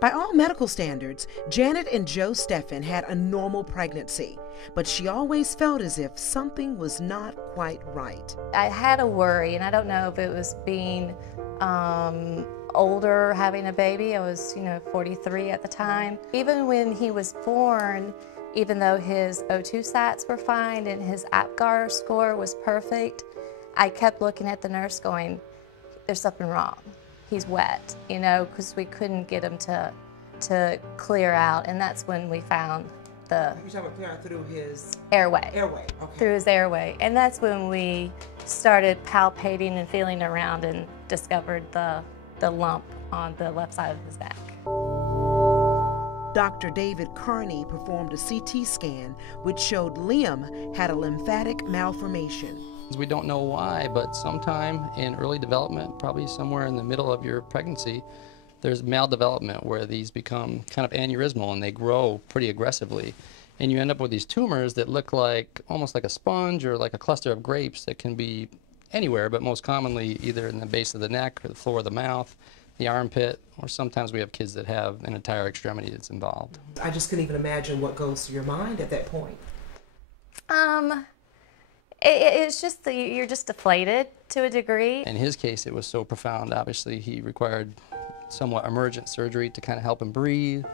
By all medical standards, Janet and Joe Steffen had a normal pregnancy, but she always felt as if something was not quite right. I had a worry, and I don't know if it was being older, having a baby. I was, 43 at the time. Even when he was born, even though his O2 sats were fine and his APGAR score was perfect, I kept looking at the nurse going, there's something wrong. He's wet, because we couldn't get him to clear out, and that's when we found the... You're talking about clear out through his... Airway. Airway, okay. Through his airway, and that's when we started palpating and feeling around and discovered the lump on the left side of his neck. Dr. David Carney performed a CT scan which showed Liam had a lymphatic malformation. We don't know why, but sometime in early development, probably somewhere in the middle of your pregnancy, there's maldevelopment where these become kind of aneurysmal and they grow pretty aggressively. And you end up with these tumors that look like almost like a sponge or like a cluster of grapes that can be anywhere, but most commonly either in the base of the neck or the floor of the mouth, the armpit, or sometimes we have kids that have an entire extremity that's involved. I just couldn't even imagine what goes through your mind at that point. It's just that you're just deflated to a degree. In his case, it was so profound. Obviously, he required somewhat emergent surgery to kind of help him breathe.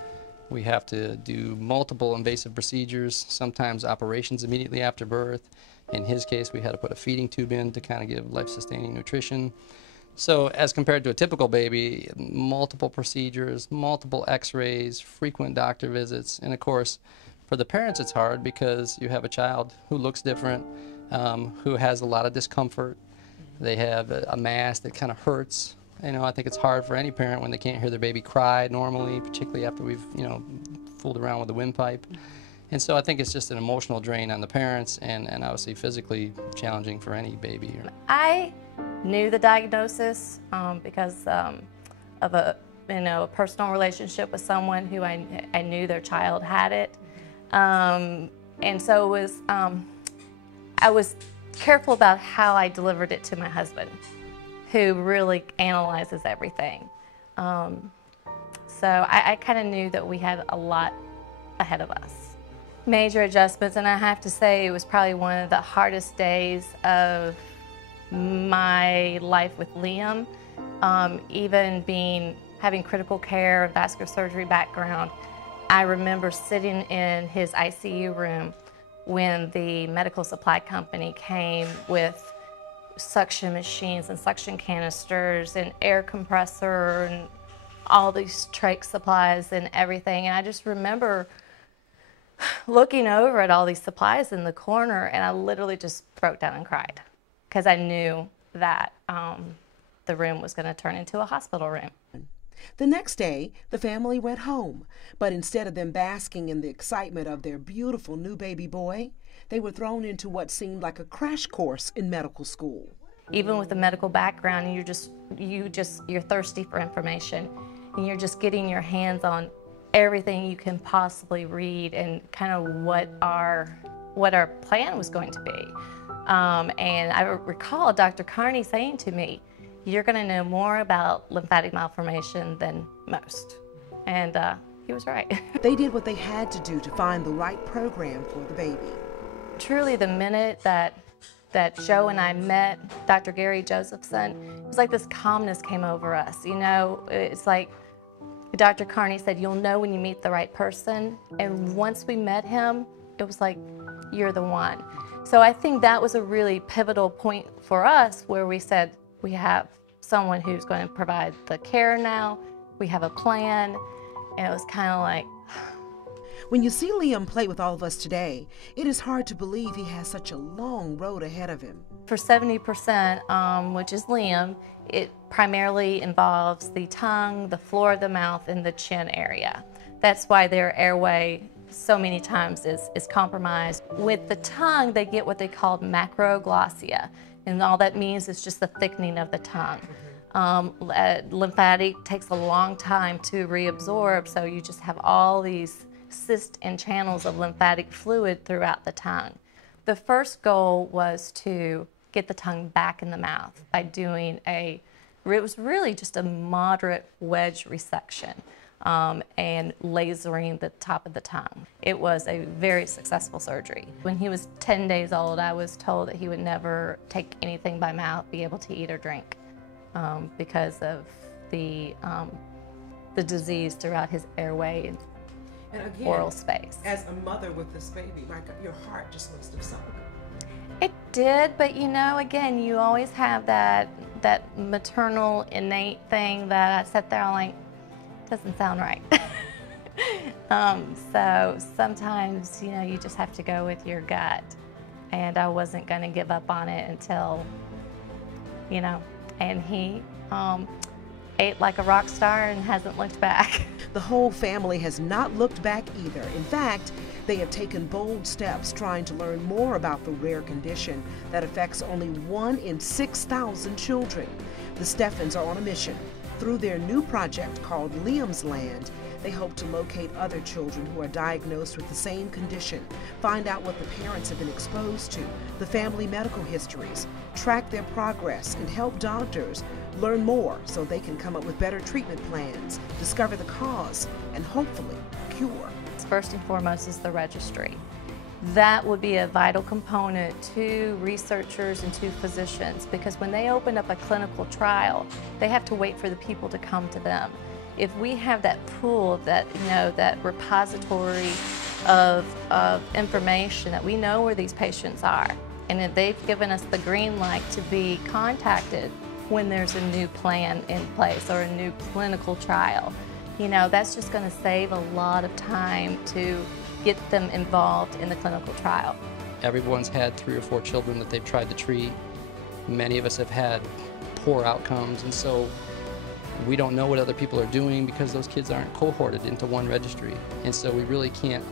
We have to do multiple invasive procedures, sometimes operations immediately after birth. In his case, we had to put a feeding tube in to kind of give life-sustaining nutrition. So as compared to a typical baby, multiple procedures, multiple x-rays, frequent doctor visits, and of course, for the parents it's hard because you have a child who looks different, who has a lot of discomfort. They have a mass that kind of hurts. I think it's hard for any parent when they can't hear their baby cry normally, particularly after we've, fooled around with the windpipe. And so I think it's just an emotional drain on the parents and obviously physically challenging for any baby. I knew the diagnosis because of a personal relationship with someone who I knew their child had it. And so it was, I was careful about how I delivered it to my husband, who really analyzes everything. So I kind of knew that we had a lot ahead of us. Major adjustments, and I have to say it was probably one of the hardest days of my life with Liam. Even having critical care, vascular surgery background, I remember sitting in his ICU room when the medical supply company came with suction machines and suction canisters and air compressor and all these trach supplies and everything. And I just remember looking over at all these supplies in the corner, and I literally just broke down and cried because I knew that the room was going to turn into a hospital room. The next day, the family went home, but instead of them basking in the excitement of their beautiful new baby boy, they were thrown into what seemed like a crash course in medical school. Even with a medical background, you're thirsty for information, and you're just getting your hands on everything you can possibly read and kind of what our plan was going to be. And I recall Dr. Carney saying to me, "You're going to know more about lymphatic malformation than most." And he was right. They did what they had to do to find the right program for the baby. Truly, the minute that Joe and I met Dr. Gary Josephson, it was like this calmness came over us. It's like Dr. Carney said, you'll know when you meet the right person. And once we met him, it was like, you're the one. So I think that was a really pivotal point for us where we said, we have someone who's going to provide the care now, we have a plan, and it was kind of like... When you see Liam play with all of us today, it is hard to believe he has such a long road ahead of him. For 70%, which is Liam, it primarily involves the tongue, the floor of the mouth, and the chin area. That's why their airway so many times is compromised. With the tongue, they get what they call macroglossia, and all that means is just the thickening of the tongue. Lymphatic takes a long time to reabsorb, so you just have all these cysts and channels of lymphatic fluid throughout the tongue. The first goal was to get the tongue back in the mouth by doing it was really just a moderate wedge resection. and lasering the top of the tongue. It was a very successful surgery. When he was 10 days old, I was told that he would never take anything by mouth, be able to eat or drink, because of the disease throughout his airway and again, oral space. As a mother with this baby, your heart just must have sunk. It did, but you know, again, you always have that maternal innate thing that I sat there and like, doesn't sound right. So sometimes, you know, you just have to go with your gut. And I wasn't going to give up on it until, you know, and he ate like a rock star and hasn't looked back. The whole family has not looked back either. In fact, they have taken bold steps trying to learn more about the rare condition that affects only 1 in 6,000 children. The Steffens are on a mission. Through their new project called Liam's Land, they hope to locate other children who are diagnosed with the same condition, find out what the parents have been exposed to, the family medical histories, track their progress, and help doctors learn more so they can come up with better treatment plans, discover the cause, and hopefully cure. First and foremost is the registry. That would be a vital component to researchers and to physicians, because when they open up a clinical trial, they have to wait for the people to come to them. If we have that pool, that, you know, that repository of information, that we know where these patients are, and if they've given us the green light to be contacted when there's a new plan in place or a new clinical trial, you know, that's just going to save a lot of time to get them involved in the clinical trial. Everyone's had 3 or 4 children that they've tried to treat. Many of us have had poor outcomes, and so we don't know what other people are doing because those kids aren't cohorted into one registry. And so we really can't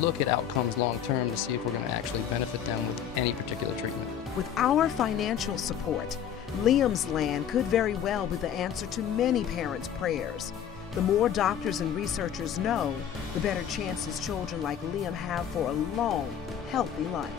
look at outcomes long term to see if we're going to actually benefit them with any particular treatment. With our financial support, Liam's Land could very well be the answer to many parents' prayers. The more doctors and researchers know, the better chances children like Liam have for a long, healthy life.